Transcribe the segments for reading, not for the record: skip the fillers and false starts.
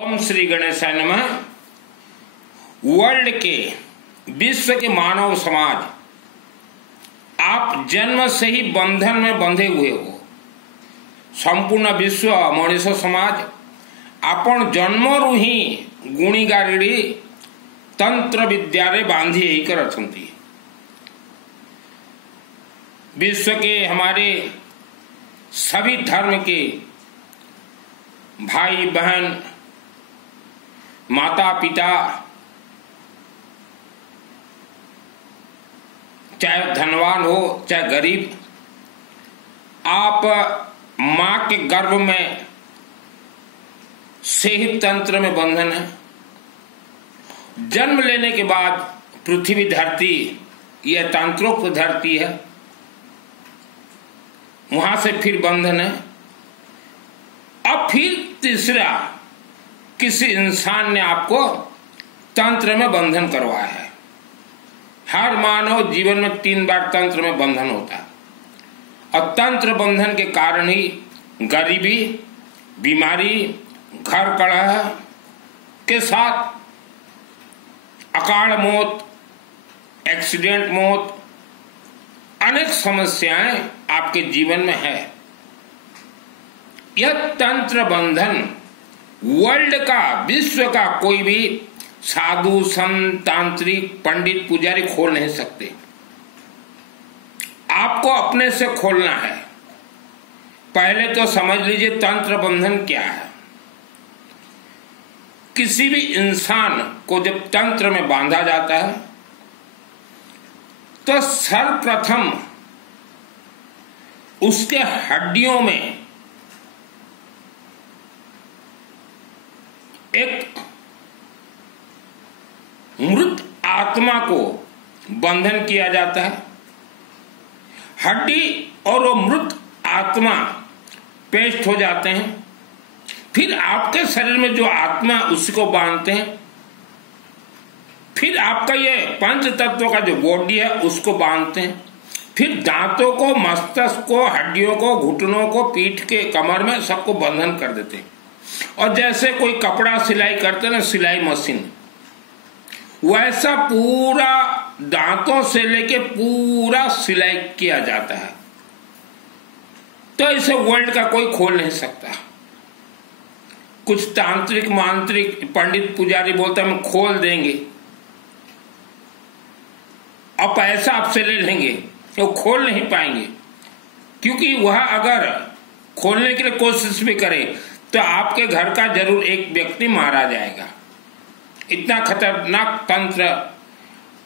ओम श्री गणेशाय नमः। वर्ल्ड के विश्व के मानव समाज, आप जन्म से ही बंधन में बंधे हुए हो। संपूर्ण विश्व मनुष्य समाज आपण जन्मरू ही गुणी गारिड़ी तंत्र विद्या बांधी होकर अछंती। विश्व के हमारे सभी धर्म के भाई बहन, माता पिता, चाहे धनवान हो चाहे गरीब, आप मां के गर्भ में से ही तंत्र में बंधन है। जन्म लेने के बाद पृथ्वी धरती यह तंत्रोक्त धरती है, वहां से फिर बंधन है। अब फिर तीसरा किसी इंसान ने आपको तंत्र में बंधन करवाया है। हर मानव जीवन में 3 बार तंत्र में बंधन होता है और तंत्र बंधन के कारण ही गरीबी, बीमारी, घर कलह के साथ अकाल मौत, एक्सीडेंट मौत, अनेक समस्याएं आपके जीवन में है। यह तंत्र बंधन वर्ल्ड का, विश्व का कोई भी साधु, संत, तांत्रिक, पंडित, पुजारी खोल नहीं सकते। आपको अपने से खोलना है। पहले तो समझ लीजिए तंत्र बंधन क्या है। किसी भी इंसान को जब तंत्र में बांधा जाता है तो सर्वप्रथम उसके हड्डियों में एक मृत आत्मा को बंधन किया जाता है। हड्डी और वो मृत आत्मा पेस्ट हो जाते हैं। फिर आपके शरीर में जो आत्मा उसको बांधते हैं। फिर आपका ये पंच तत्वों का जो बॉडी है उसको बांधते हैं। फिर दांतों को, मस्तिष्क को, हड्डियों को, घुटनों को, पीठ के, कमर में सबको बंधन कर देते हैं। और जैसे कोई कपड़ा सिलाई करते ना, सिलाई मशीन, वैसा पूरा दांतों से लेके पूरा सिलाई किया जाता है। तो इसे वर्ल्ड का कोई खोल नहीं सकता। कुछ तांत्रिक, मांत्रिक, पंडित, पुजारी बोलते हम खोल देंगे और पैसा आपसे ले लेंगे, वो खोल नहीं पाएंगे। क्योंकि वह अगर खोलने के लिए कोशिश भी करे तो आपके घर का जरूर एक व्यक्ति मारा जाएगा। इतना खतरनाक तंत्र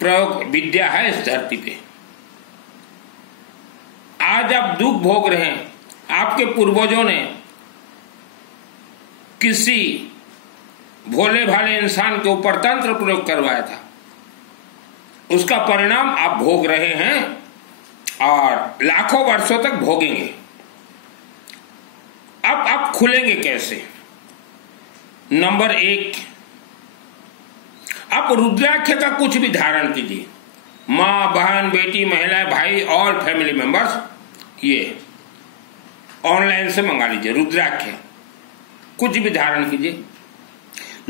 प्रयोग विद्या है इस धरती पे। आज आप दुख भोग रहे हैं। आपके पूर्वजों ने किसी भोले भाले इंसान के ऊपर तंत्र प्रयोग करवाया था, उसका परिणाम आप भोग रहे हैं और लाखों वर्षों तक भोगेंगे। अब आप खुलेंगे कैसे? नंबर 1, आप रुद्राक्ष का कुछ भी धारण कीजिए। मां, बहन, बेटी, महिला, भाई, ऑल फैमिली मेंबर्स, ये ऑनलाइन से मंगा लीजिए। रुद्राक्ष कुछ भी धारण कीजिए।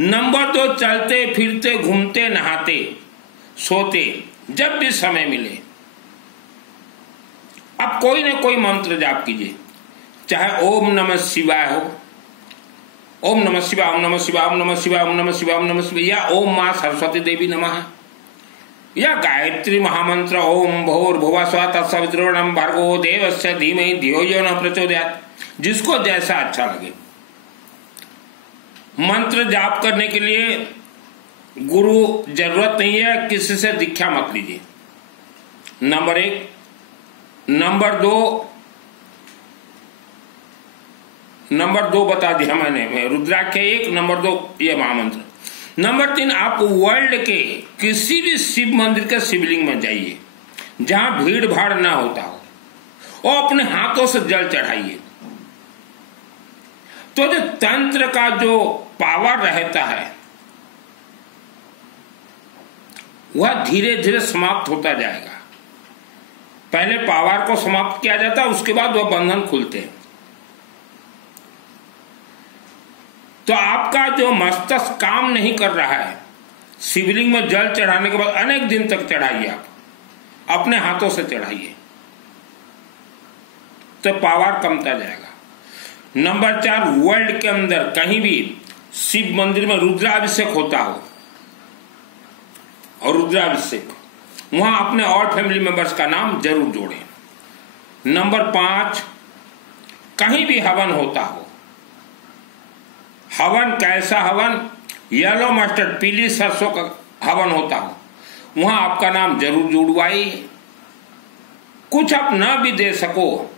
नंबर 2, चलते फिरते, घूमते, नहाते, सोते, जब भी समय मिले आप कोई ना कोई मंत्र जाप कीजिए। चाहे ओम नमः शिवाय हो, ओम नमः शिवाय, ओम नमः शिवाय, ओम नमः शिवाय, ओम नमः शिवाय, ओम नमः शिवाय, या ओम मां सरस्वती देवी नमः, या गायत्री महामंत्र ओम भूर्भुवः स्वः तत्सवितुर्वरेण्यं भर्गो देवस्य धीमहि धियो यो नः प्रचोदयात्। जिसको जैसा अच्छा लगे। मंत्र जाप करने के लिए गुरु जरूरत नहीं है, किसी से दीक्षा मत लीजिए। नंबर 1। नंबर 2 बता दिया मैंने, रुद्राक्ष 1, नंबर 2 ये महामंत्र। नंबर 3, आप वर्ल्ड के किसी भी शिव मंदिर के शिवलिंग में जाइए जहां भीड़ भाड़ ना होता हो और अपने हाथों से जल चढ़ाइए। तो जो तंत्र का जो पावर रहता है वह धीरे धीरे समाप्त होता जाएगा। पहले पावर को समाप्त किया जाता है, उसके बाद वह बंधन खुलते हैं। तो आपका जो मस्तिष्क काम नहीं कर रहा है, शिवलिंग में जल चढ़ाने के बाद अनेक दिन तक चढ़ाइए, आप अपने हाथों से चढ़ाइए, तो पावर कमता जाएगा। नंबर 4, वर्ल्ड के अंदर कहीं भी शिव मंदिर में रुद्राभिषेक होता हो और रुद्राभिषेक, वहां अपने और फैमिली मेंबर्स का नाम जरूर जोड़ें। नंबर 5, कहीं भी हवन होता हो, हवन कैसा हवन, येलो मस्टर्ड पीली सरसों का हवन होता हो, वहां आपका नाम जरूर जुड़वाइए। कुछ आप ना भी दे सको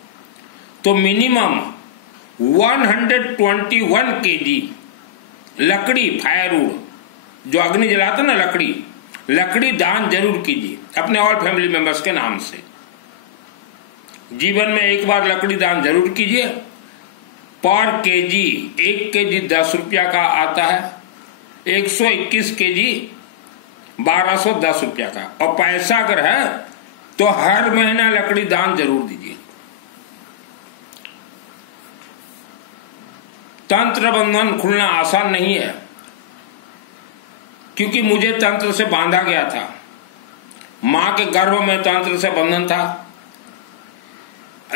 तो मिनिमम 121 kg लकड़ी, फायरवुड, जो अग्नि जलाते ना लकड़ी दान जरूर कीजिए अपने और फैमिली मेंबर्स के नाम से। जीवन में एक बार लकड़ी दान जरूर कीजिए। पर केजी 1 kg 10 रुपया का आता है, 121 kg 1210 रुपया का। और पैसा अगर है तो हर महीना लकड़ी दान जरूर दीजिए। तंत्र बंधन खुलना आसान नहीं है, क्योंकि मुझे तंत्र से बांधा गया था। मां के गर्भ में तंत्र से बंधन था।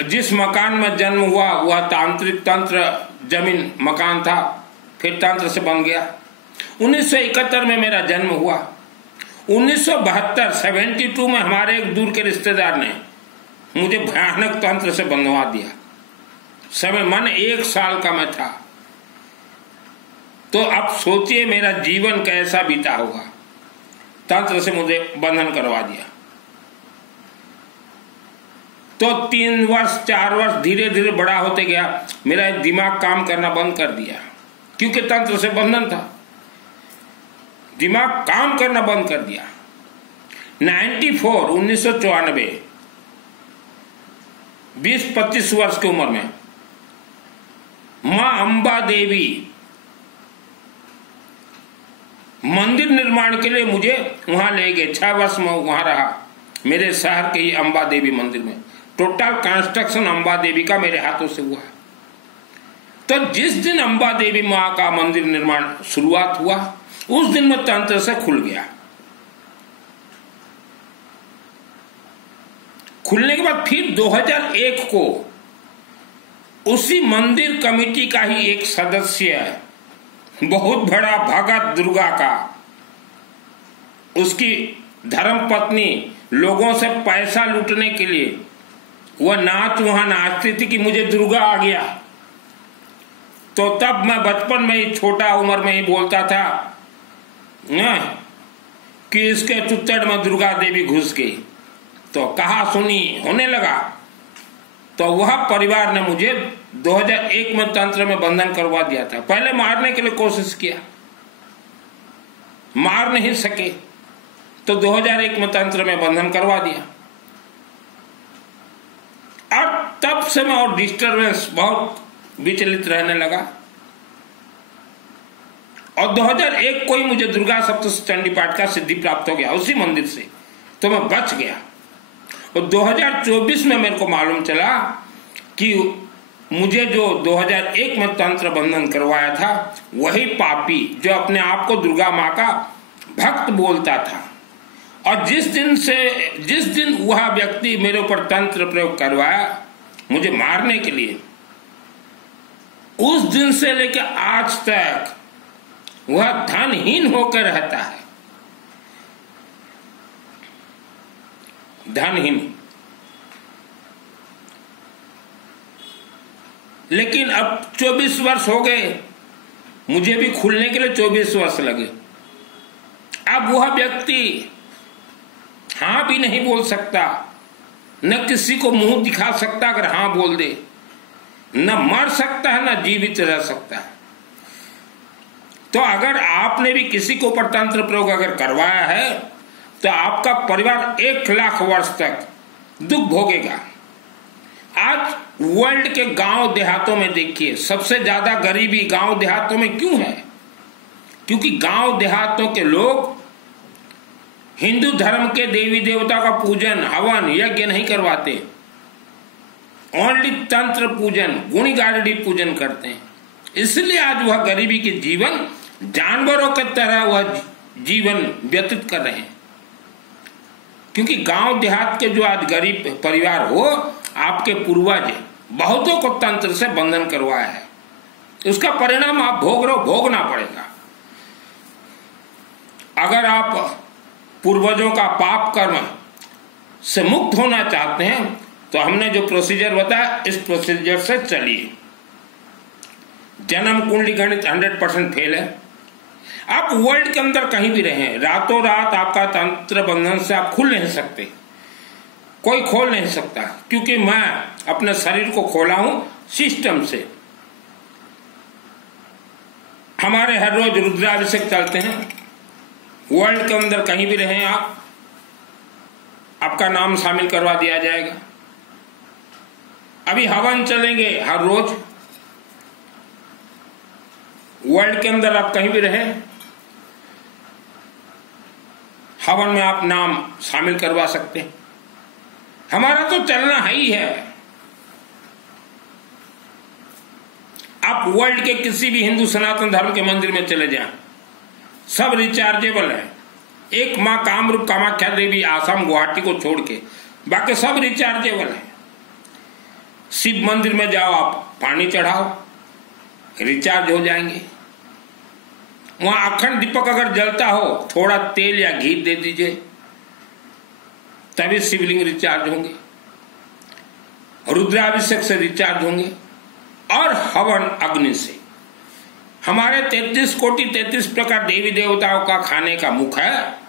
जिस मकान में जन्म हुआ वह तांत्रिक तंत्र जमीन मकान था, फिर तंत्र से बन गया। 1971 में मेरा जन्म हुआ। 1972 में हमारे एक दूर के रिश्तेदार ने मुझे भयानक तंत्र से बंधवा दिया। समय मन 1 साल का मैं था। तो अब सोचिए मेरा जीवन कैसा बीता होगा। तंत्र से मुझे बंधन करवा दिया। तो 3 वर्ष 4 वर्ष धीरे धीरे बड़ा होते गया, मेरा दिमाग काम करना बंद कर दिया, क्योंकि तंत्र से बंधन था। दिमाग काम करना बंद कर दिया। 1994 20-25 वर्ष की उम्र में मां अंबा देवी मंदिर निर्माण के लिए मुझे वहां ले गए। 6 वर्ष में वहां रहा, मेरे शहर के ही अंबा देवी मंदिर में। टोटल कंस्ट्रक्शन अंबा देवी का मेरे हाथों से हुआ। तो जिस दिन अंबा देवी मां का मंदिर निर्माण शुरुआत हुआ, उस दिन में तंत्र से खुल गया। खुलने के बाद फिर 2001 को उसी मंदिर कमेटी का ही एक सदस्य, बहुत बड़ा भगत दुर्गा का, उसकी धर्म पत्नी लोगों से पैसा लूटने के लिए वह वहां नाचती थी कि मुझे दुर्गा आ गया। तो तब मैं बचपन में ही, छोटा उम्र में ही बोलता था कि इसके चुत्तड़ में दुर्गा देवी घुस गई। तो कहा सुनी होने लगा। तो वह परिवार ने मुझे 2001 में तंत्र में बंधन करवा दिया था। पहले मारने के लिए कोशिश किया, मार नहीं सके, तो 2001 में तंत्र में बंधन करवा दिया। अब तब से मैं और डिस्टर्बेंस बहुत विचलित रहने लगा। और 2001 को ही मुझे दुर्गा सप्तशती चंडी पाठ का सिद्धि प्राप्त हो गया उसी मंदिर से, तो मैं बच गया। और 2024 में मेरे को मालूम चला कि मुझे जो 2001 में तंत्र बंधन करवाया था वही पापी जो अपने आप को दुर्गा माँ का भक्त बोलता था। और जिस दिन वह व्यक्ति मेरे ऊपर तंत्र प्रयोग करवाया मुझे मारने के लिए, उस दिन से लेकर आज तक वह धनहीन होकर रहता है। धनहीन। लेकिन अब 24 वर्ष हो गए, मुझे भी खुलने के लिए 24 वर्ष लगे। अब वह व्यक्ति हाँ भी नहीं बोल सकता, न किसी को मुंह दिखा सकता अगर हाँ बोल दे, न मर सकता है न जीवित रह सकता है। तो अगर आपने भी किसी के ऊपर तंत्र प्रयोग अगर करवाया है तो आपका परिवार 1 लाख वर्ष तक दुख भोगेगा। आज वर्ल्ड के गांव देहातों में देखिए, सबसे ज्यादा गरीबी गांव देहातों में क्यों है? क्योंकि गांव देहातों के लोग हिंदू धर्म के देवी देवता का पूजन, हवन, यज्ञ नहीं करवाते। ओनली तंत्र पूजन, गुणी गारडी पूजन करते हैं। इसलिए आज वह गरीबी के जीवन जानवरों की तरह वह जीवन व्यतीत कर रहे हैं। क्योंकि गांव देहात के जो आज गरीब परिवार हो, आपके पूर्वज बहुतों को तंत्र से बंधन करवाया है, उसका परिणाम आप भोगना पड़ेगा। अगर आप पूर्वजों का पाप कर्म से मुक्त होना चाहते हैं तो हमने जो प्रोसीजर बताया, इस प्रोसीजर से चलिए। जन्म कुंडली गणित 100% फेल है। आप वर्ल्ड के अंदर कहीं भी रहें, रातों रात आपका तंत्र बंधन से आप खुल नहीं सकते, कोई खोल नहीं सकता, क्योंकि मैं अपने शरीर को खोला हूं सिस्टम से। हमारे हर रोज रुद्राभिषेक चलते हैं। वर्ल्ड के अंदर कहीं भी रहें आप, आपका नाम शामिल करवा दिया जाएगा। अभी हवन चलेंगे हर रोज, वर्ल्ड के अंदर आप कहीं भी रहें, हवन में आप नाम शामिल करवा सकते हैं। हमारा तो चलना ही है। आप वर्ल्ड के किसी भी हिंदू सनातन धर्म के मंदिर में चले जाएं, सब रिचार्जेबल है। एक मां कामरूप कामाख्या देवी आसाम गुवाहाटी को छोड़ के बाकी सब रिचार्जेबल है। शिव मंदिर में जाओ, आप पानी चढ़ाओ, रिचार्ज हो जाएंगे। वहां अखंड दीपक अगर जलता हो, थोड़ा तेल या घी दे दीजिए, तभी शिवलिंग रिचार्ज होंगे। रुद्राभिषेक से रिचार्ज होंगे और हवन अग्नि से। हमारे 33 कोटि 33 प्रकार देवी देवताओं का खाने का मुख है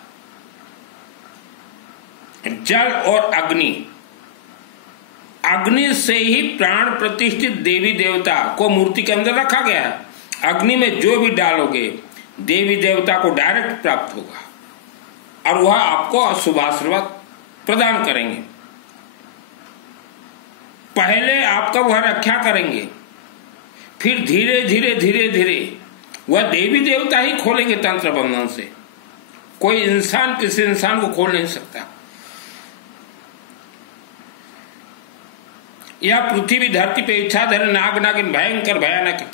जल और अग्नि। अग्नि से ही प्राण प्रतिष्ठित देवी देवता को मूर्ति के अंदर रखा गया है। अग्नि में जो भी डालोगे देवी देवता को डायरेक्ट प्राप्त होगा और वह आपको अशुभाशीर्वाद प्रदान करेंगे। पहले आपका वह रक्षा करेंगे, फिर धीरे धीरे धीरे धीरे वह देवी देवता ही खोलेंगे तंत्र बंधन से। कोई इंसान किसी इंसान को खोल नहीं सकता। यह पृथ्वी धरती पे इच्छाधर नाग नागिन भयंकर भयानक है।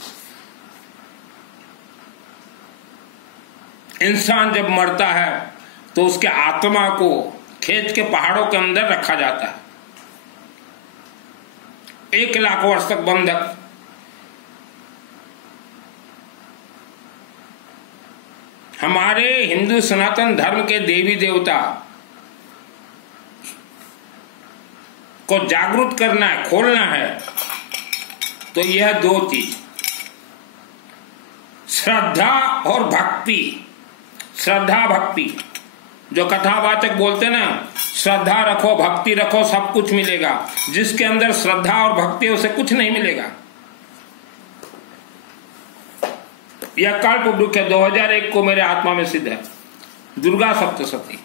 इंसान जब मरता है तो उसके आत्मा को खेत के पहाड़ों के अंदर रखा जाता है 1 लाख वर्ष तक बंधक। हमारे हिंदू सनातन धर्म के देवी देवता को जागरूक करना है, खोलना है, तो यह 2 चीज, श्रद्धा और भक्ति। श्रद्धा भक्ति, जो कथावाचक बोलते ना, श्रद्धा रखो भक्ति रखो सब कुछ मिलेगा। जिसके अंदर श्रद्धा और भक्ति है उसे कुछ नहीं मिलेगा। यह कल्प वृक्ष है, 2001 को मेरे आत्मा में सिद्ध है, दुर्गा सप्तशती।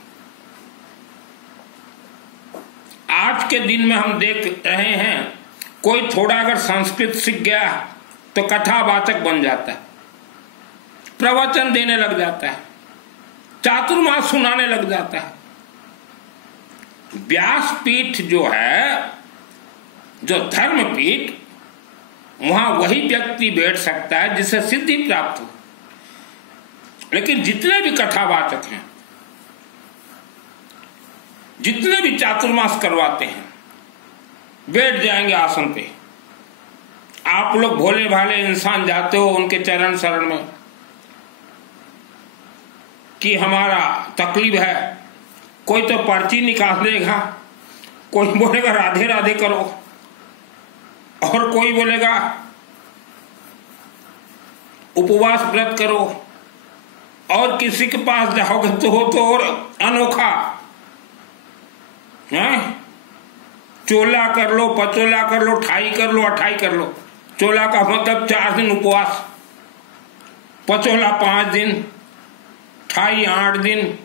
आज के दिन में हम देख रहे हैं, कोई थोड़ा अगर संस्कृत सीख गया तो कथावाचक बन जाता है, प्रवचन देने लग जाता है, चातुर्मास सुनाने लग जाता है। व्यासपीठ जो है, जो धर्मपीठ, वहां वही व्यक्ति बैठ सकता है जिसे सिद्धि प्राप्त हो। लेकिन जितने भी कथावाचक हैं, जितने भी चातुर्मास करवाते हैं, बैठ जाएंगे आसन पे। आप लोग भोले भाले इंसान जाते हो उनके चरण शरण में कि हमारा तकलीफ है, कोई तो पर्ची निकाल देगा, कोई बोलेगा राधे राधे करो, और कोई बोलेगा उपवास व्रत करो, और किसी के पास जाओगे तो हो तो और अनोखा है, चोला कर लो, पचोला कर लो, ठाई कर लो, अठाई कर लो। चोला का मतलब 4 दिन उपवास, पचोला 5 दिन, ठाई 8 दिन,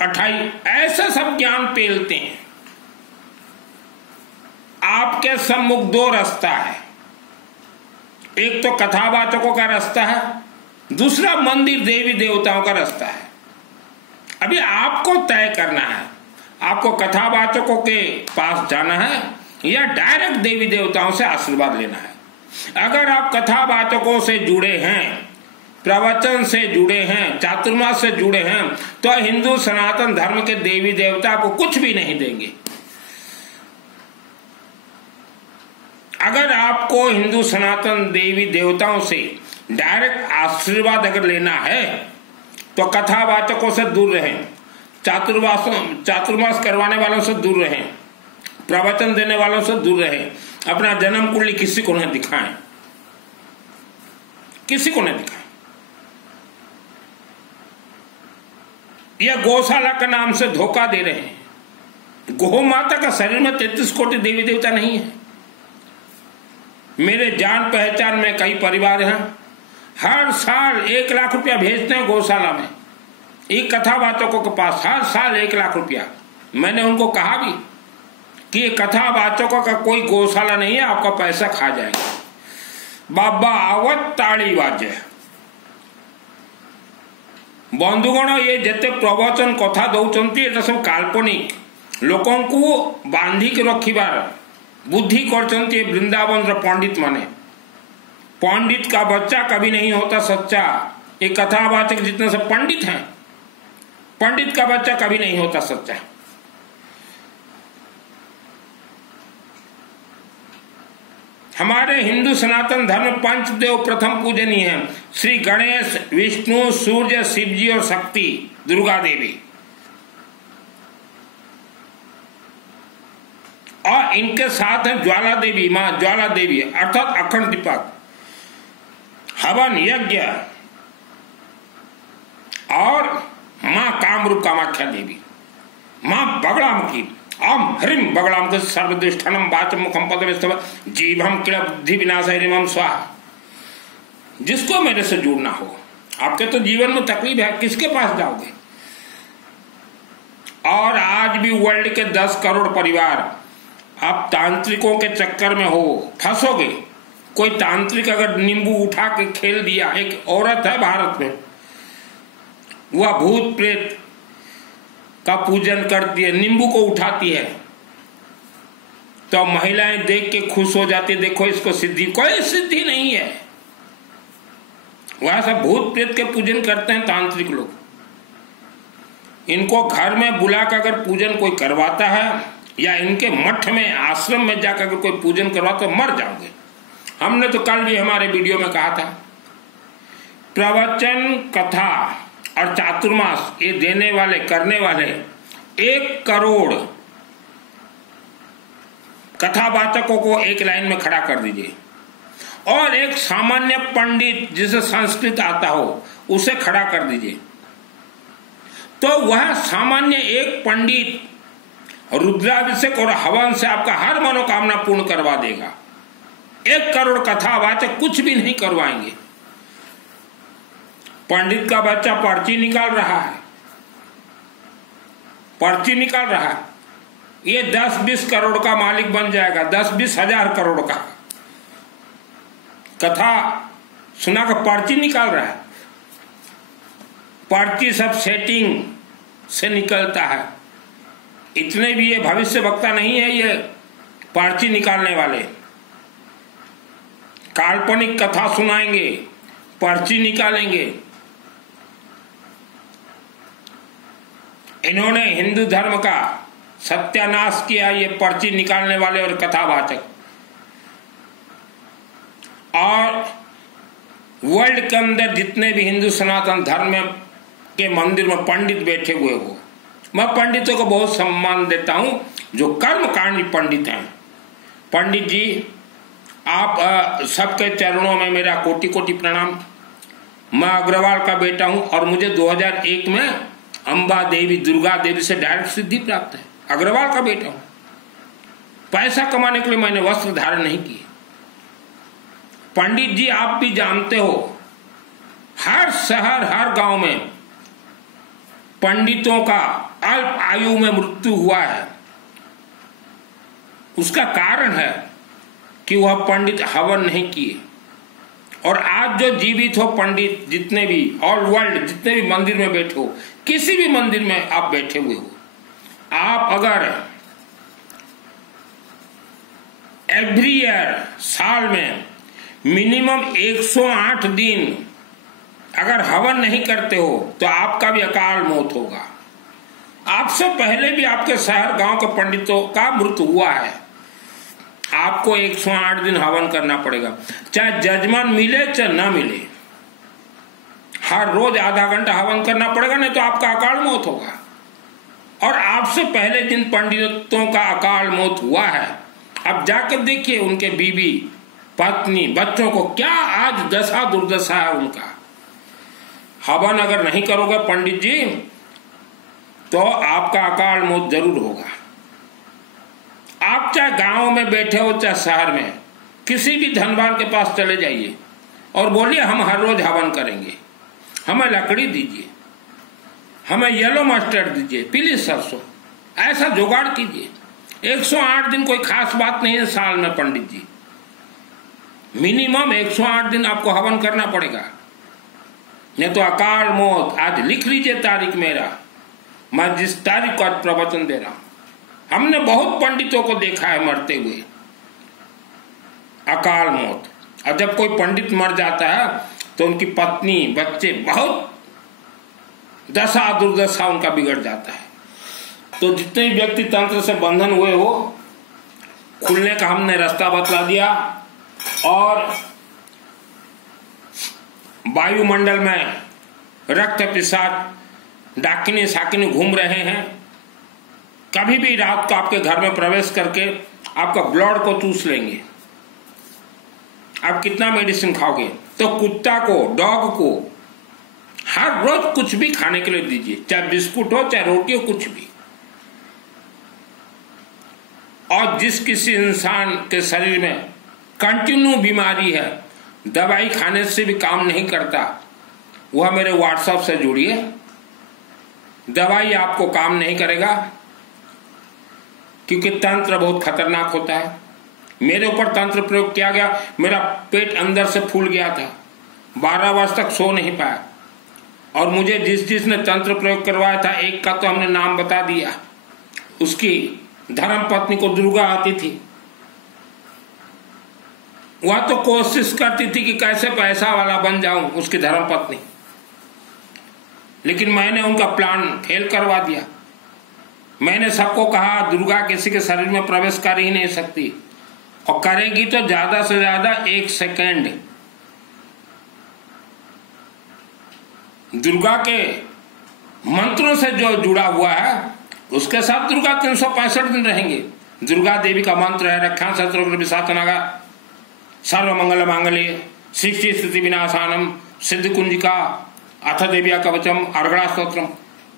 अठाई, ऐसा सब ज्ञान पेलते हैं। आपके सम्मुख 2 रास्ता है, एक तो कथावाचकों का रास्ता है, दूसरा मंदिर देवी देवताओं का रास्ता है। अभी आपको तय करना है, आपको कथावाचकों के पास जाना है या डायरेक्ट देवी देवताओं से आशीर्वाद लेना है। अगर आप कथावाचकों से जुड़े हैं, प्रवचन से जुड़े हैं, चातुर्मास से जुड़े हैं, तो हिंदू सनातन धर्म के देवी देवता आपको कुछ भी नहीं देंगे। अगर आपको हिंदू सनातन देवी देवताओं से डायरेक्ट आशीर्वाद अगर लेना है तो कथावाचकों से दूर रहें, चातुर्मास करवाने वालों से दूर रहें, प्रवचन देने वालों से दूर रहें। अपना जन्म कुंडली किसी को नहीं दिखाएं, किसी को नहीं दिखाएं। यह गौशाला के नाम से धोखा दे रहे हैं। गौ माता का शरीर में 33 कोटि देवी देवता नहीं है। मेरे जान पहचान में कई परिवार हैं, हर साल 1 लाख रुपया भेजते हैं गौशाला में, एक कथावाचकों के पास हर साल 1 लाख रुपया। मैंने उनको कहा भी कि ये कथावाचकों का कोई गौशाला नहीं है, आपका पैसा खा जाएगा। बाबा आवत ताड़ी बाजे। बंधुगण, ये जिते प्रवचन कथा दौरान ये सब काल्पनिक लोकों को बांधिक रखिबार बुद्धि करते वृंदावन पंडित माने। पंडित का बच्चा कभी नहीं होता सच्चा। एक कथावाचक जितने सब पंडित हैं, पंडित का बच्चा कभी नहीं होता सच्चा। हमारे हिंदू सनातन धर्म पंचदेव प्रथम पूजनीय हैं, श्री गणेश, विष्णु, सूर्य, शिवजी और शक्ति दुर्गा देवी। और इनके साथ है ज्वाला देवी, मां ज्वाला देवी अर्थात अखंड दीपक, हवन यज्ञ, और मां कामरूप कामाख्या देवी, मां बगड़ामुखी। ओम ह्रीं बगड़ामुख सर्वदुष्टनम वाचम मुखम पदम जीवम क्रिया बुद्धि विनाशाय ह्रीं स्वाहा। जिसको मेरे से जुड़ना हो, आपके तो जीवन में तकलीफ है, किसके पास जाओगे? और आज भी वर्ल्ड के 10 करोड़ परिवार आप तांत्रिकों के चक्कर में हो, फंसोगे। कोई तांत्रिक अगर नींबू उठा के खेल दिया, एक औरत है भारत में, वह भूत प्रेत का पूजन करती है, नींबू को उठाती है, तो महिलाएं देख के खुश हो जाती है, देखो इसको सिद्धि। कोई सिद्धि नहीं है, वह सब भूत प्रेत के पूजन करते हैं तांत्रिक लोग। इनको घर में बुला कर अगर पूजन कोई करवाता है या इनके मठ में आश्रम में जाकर अगर कोई पूजन करवाता तो मर जाओगे। हमने तो कल भी हमारे वीडियो में कहा था, प्रवचन, कथा और चातुर्मास ये देने वाले, करने वाले 1 करोड़ कथावाचकों को एक लाइन में खड़ा कर दीजिए, और एक सामान्य पंडित जिसे संस्कृत आता हो उसे खड़ा कर दीजिए, तो वह सामान्य एक पंडित रुद्राभिषेक और हवन से आपका हर मनोकामना पूर्ण करवा देगा। 1 करोड़ कथावाचक कुछ भी नहीं करवाएंगे। पंडित का बच्चा पर्ची निकाल रहा है, पर्ची निकाल रहा है, ये 10-20 करोड़ का मालिक बन जाएगा, 10-20 हजार करोड़ का। कथा सुना कर पर्ची निकाल रहा है, पर्ची सब सेटिंग से निकलता है। इतने भी ये भविष्य वक्ता नहीं है, ये पर्ची निकालने वाले काल्पनिक कथा सुनाएंगे, पर्ची निकालेंगे। इन्होंने हिंदू धर्म का सत्यानाश किया, ये पर्ची निकालने वाले और कथावाचक। और वर्ल्ड के अंदर जितने भी हिंदू सनातन धर्म के मंदिर में पंडित बैठे हुए हो, मैं पंडितों को बहुत सम्मान देता हूं, जो कर्मकांडी पंडित हैं। पंडित जी, आप सबके चरणों में मेरा कोटि कोटि प्रणाम। मैं अग्रवाल का बेटा हूं और मुझे 2001 में अंबा देवी, दुर्गा देवी से डायरेक्ट सिद्धि प्राप्त है। अग्रवाल का बेटा हूं। पैसा कमाने के लिए मैंने वस्त्र धारण नहीं किए। पंडित जी, आप भी जानते हो, हर शहर, हर गांव में पंडितों का अल्प आयु में मृत्यु हुआ है। उसका कारण है कि वह पंडित हवन नहीं किए। और आज जो जीवित हो पंडित, जितने भी ऑल वर्ल्ड, जितने भी मंदिर में बैठे हो, किसी भी मंदिर में आप बैठे हुए हो, आप अगर एवरी ईयर, साल में मिनिमम 108 दिन अगर हवन नहीं करते हो तो आपका भी अकाल मौत होगा। आपसे पहले भी आपके शहर गांव के पंडितों का मृत्यु हुआ है। आपको 108 दिन हवन करना पड़ेगा, चाहे जजमान मिले चाहे ना मिले। हर रोज आधा घंटा हवन करना पड़ेगा, नहीं तो आपका अकाल मौत होगा। और आपसे पहले जिन पंडितों का अकाल मौत हुआ है, अब जाकर देखिए उनके बीवी, पत्नी, बच्चों को क्या आज दशा दुर्दशा है उनका। हवन अगर नहीं करोगे पंडित जी तो आपका अकाल मौत जरूर होगा। आप चाहे गांव में बैठे हो चाहे शहर में, किसी भी धनवान के पास चले जाइए और बोलिए हम हर रोज हवन करेंगे, हमें लकड़ी दीजिए, हमें येलो मस्टर्ड दीजिए, पीली सरसों, ऐसा जुगाड़ कीजिए। 108 दिन कोई खास बात नहीं है साल में पंडित जी, मिनिमम 108 दिन आपको हवन करना पड़ेगा, नहीं तो अकाल मौत। आज लिख लीजिए तारीख मेरा, मैं जिस तारीख को आज प्रवचन दे रहा हूं। हमने बहुत पंडितों को देखा है मरते हुए, अकाल मौत। और जब कोई पंडित मर जाता है तो उनकी पत्नी, बच्चे, बहुत दशा दुर्दशा उनका बिगड़ जाता है। तो जितने व्यक्ति तंत्र से बंधन हुए हो, खुलने का हमने रास्ता बतला दिया। और वायुमंडल में रक्त पिशाच डाकिनी साकिनी घूम रहे हैं, कभी भी रात को आपके घर में प्रवेश करके आपका ब्लड को चूस लेंगे। आप कितना मेडिसिन खाओगे? तो कुत्ता को, डॉग को हर रोज कुछ भी खाने के लिए दीजिए, चाहे बिस्कुट हो चाहे रोटी हो, कुछ भी। और जिस किसी इंसान के शरीर में कंटिन्यू बीमारी है, दवाई खाने से भी काम नहीं करता, वह मेरे व्हाट्सएप से जुड़िए। दवाई आपको काम नहीं करेगा, क्योंकि तंत्र बहुत खतरनाक होता है। मेरे ऊपर तंत्र प्रयोग किया गया, मेरा पेट अंदर से फूल गया था, 12 वर्ष तक सो नहीं पाया। और मुझे जिसने तंत्र प्रयोग करवाया था, एक का तो हमने नाम बता दिया, उसकी धर्म पत्नी को दुर्गा आती थी। वह तो कोशिश करती थी कि कैसे पैसा वाला बन जाऊं, उसकी धर्म पत्नी, लेकिन मैंने उनका प्लान फेल करवा दिया। मैंने सबको कहा दुर्गा किसी के शरीर में प्रवेश कर ही नहीं सकती, और करेगी तो ज्यादा से ज्यादा 1 सेकेंड। दुर्गा के मंत्रों से जो जुड़ा हुआ है उसके साथ दुर्गा 365 दिन रहेंगे। दुर्गा देवी का मंत्र है रक्षा शत्रुघ्न विशातनागा सर्व मंगल मांगल्ये सृष्टि स्थिति विनाशानम सिद्ध कुंजिका अथ देविया कवचम अर्गणा स्तोत्रम।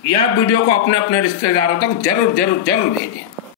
यह वीडियो को अपने अपने रिश्तेदारों तक जरूर जरूर जरूर भेजें।